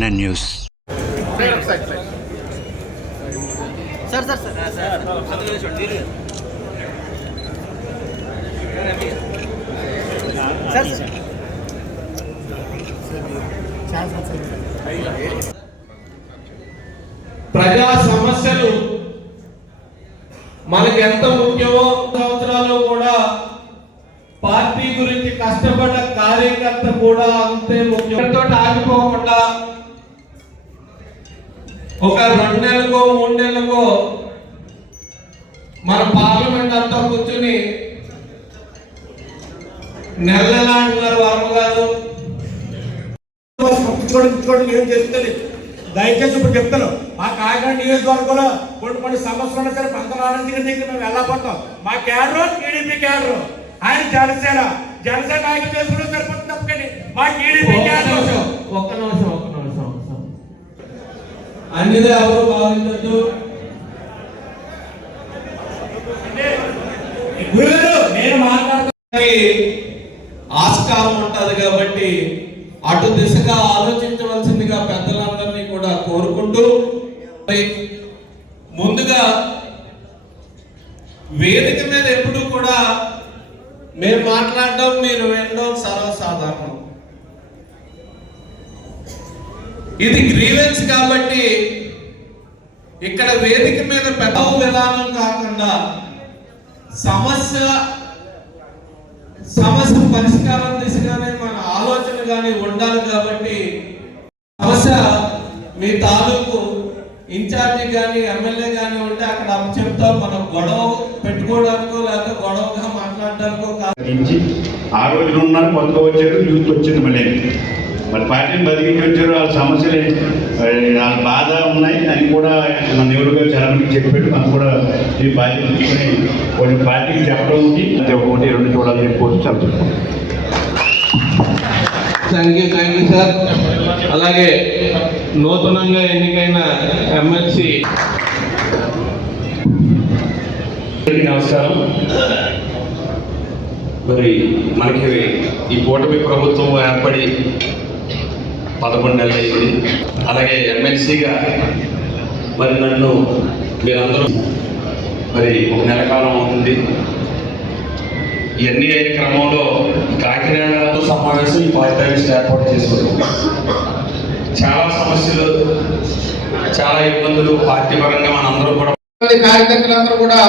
అన్న న్యూస్. ప్రజా సమస్యలు మనకు ఎంత ముఖ్యమో సంవత్సరాలు కూడా పార్టీ గురించి కష్టపడ్డ కార్యకర్త కూడా అంతే ముఖ్యం. ఆగిపోకుండా ఒక 2 నెలలకో 3 నెలలకో మన పార్లమెంట్ అంతా కూర్చుని నెలలా అంటున్నారు వర్మ గారు. ఏం చెప్తుంది దయచేసి ఇప్పుడు చెప్తాను. మా కాకినాడ నియోజకవర్గంలో కొన్ని సమస్యలు ఉన్నా సరే పంతనారాయణ దగ్గర మేము వెళ్ళకపోతాం. మా క్యాడర్ టీడీపీ క్యాడర్, ఆయన జనసేన నాయకులు చేసుకుంటే సరిపోతుంది తప్పకండి. మా టీడీపీ క్యాడర్ ఒక్క నిమిషం అన్నిదే ఎవరు భావించద్దు. నేను మాట్లాడుతున్నా ఆస్కారం ఉంటది కాబట్టి అటు దిశగా ఆలోచించవలసిందిగా పెద్దలందరినీ కూడా కోరుకుంటూ, ముందుగా వేదిక మీద ఎప్పుడు కూడా మేము మాట్లాడడం మీరు వినడం సర్వసాధారణం. ఇది గ్రీవెన్స్ కాబట్టి ఇక్కడ వేదిక మీద పెద్ద విధానం కాకుండా సమస్య పరిష్కారం దిశగానే మన ఆలోచన కానీ ఉండాలి. కాబట్టి సమస్య మీ తాలూకు ఇన్ఛార్జి కానీ ఎమ్మెల్యే కానీ ఉంటే అక్కడ చెప్తాం. మనం గొడవ పెట్టుకోవడానికో లేకపోతే గొడవగా మాట్లాడడానికో కాదు. ఆ రోజున ఉన్నారు, కొత్తగా వచ్చారు, యూత్ వచ్చింది. మరి పార్టీని బతికి వచ్చారు. వాళ్ళ సమస్యలు వాళ్ళ బాధ ఉన్నాయి అని కూడా మన ఎవరుగా చాలా మందికి చెప్పాడు. మనం కూడా ఈ బాధ్యత తీసుకుని కొంచెం పార్టీకి చెప్పడం ఉంది. 1, 2 చూడాలని చెప్పి చదువుతున్నాం. Thank you sir. అలాగే నూతనంగా ఎన్నికైన ఎమ్మెల్సీ నమస్కారం. మరి మనకి ఈ కూటమి ప్రభుత్వం ఏర్పడి 11 నెలలు అయింది. అలాగే ఎమ్మెల్సీగా మరి నన్ను మీరందరూ మరి 1 నెల కాలం అవుతుంది. ఇవన్నీ అయిన క్రమంలో కాకినాడ సమావేశం ఈ పార్టీ ఏర్పాటు చేసుకున్నాం. చాలా సమస్యలు, చాలా ఇబ్బందులు పార్టీ పరంగా మనందరూ కూడా కార్యకర్తలందరూ కూడా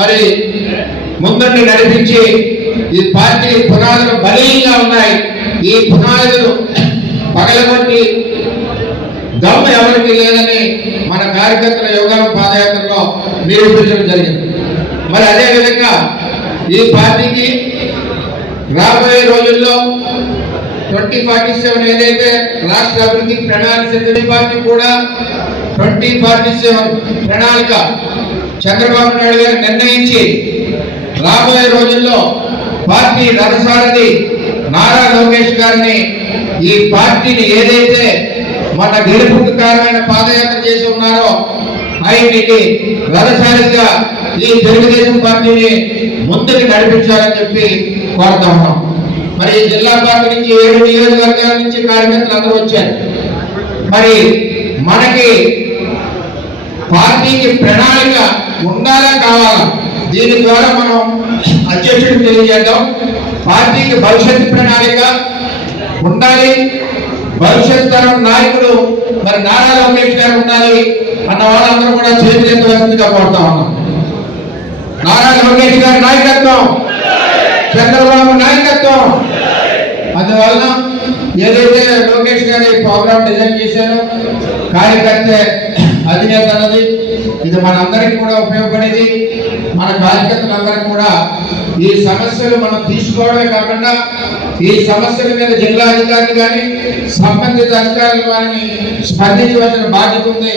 మరి ముందండి నడిపించి ఈ పార్టీ పునాదులు బలీయంగా ఉన్నాయి. ఈ పునాదులు పగలగొట్టి దమ్ము ఎవరికి లేదని మన కార్యకర్తల యోగాల పాదయాత్రలో నిరూపించడం జరిగింది. మరి అదేవిధంగా ఈ పార్టీకి రాబోయే రోజుల్లో 2047 ఏదైతే రాష్ట్ర అభివృద్ధి ప్రణాళిక పార్టీ కూడా 2047 ప్రణాళిక చంద్రబాబు నాయుడు గారు నిర్ణయించి రాబోయే రోజుల్లో పార్టీ రథసారథి నారా లోకేష్ గారిని ఈ పార్టీని ఏదైతే మన గెలుపుకు కారణమైన పాదయాత్ర చేసి ఉన్నారో ఆయనకి రథసారథిగా ఈ తెలుగుదేశం పార్టీని ముందుకు నడిపించాలని చెప్పి కోరుతా ఉన్నాం. మరి జిల్లా పార్టీ నుంచి 7 నియోజకవర్గాల నుంచి కార్యకర్తలు అందరూ వచ్చారు. మరి మనకి పార్టీకి ప్రణాళిక ఉండాలా కావాలా, దీని ద్వారా మనం అధ్యక్షుడికి తెలియజేద్దాం. పార్టీకి భవిష్యత్తు ప్రణాళిక ఉండాలి. భవిష్యత్ తరం నాయకుడు మరి నారా లోకేష్ గారు ఉండాలి అన్న వాళ్ళందరూ కూడా చేతులెత్తవలసిందిగా కోరుతా ఉన్నాం. నారా లోకేష్ గారి నాయకత్వం, చంద్రబాబు నాయకత్వం. అందువలన ఏదైతే లోకేష్ గారి ప్రోగ్రామ్ డిజైన్ చేశారో కార్యకర్త అధినేత అన్నది ఇది మనందరికీ కూడా ఉపయోగపడేది. మన కార్యకర్తలందరికీ కూడా ఈ సమస్యలు మనం తీసుకోవడమే కాకుండా ఈ సమస్యల మీద జిల్లా అధికారులు కానీ సంబంధిత అధికారులు కానీ స్పందించవలసిన బాధ్యత ఉంది.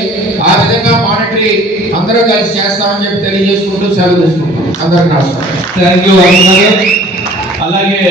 ఆ విధంగా మానిటరీ అందరూ కలిసి చేస్తామని చెప్పి తెలియజేసుకుంటూ సెలవు తీసుకుంటాం. అందరికీ నమస్కారం. Thank you. అలాగే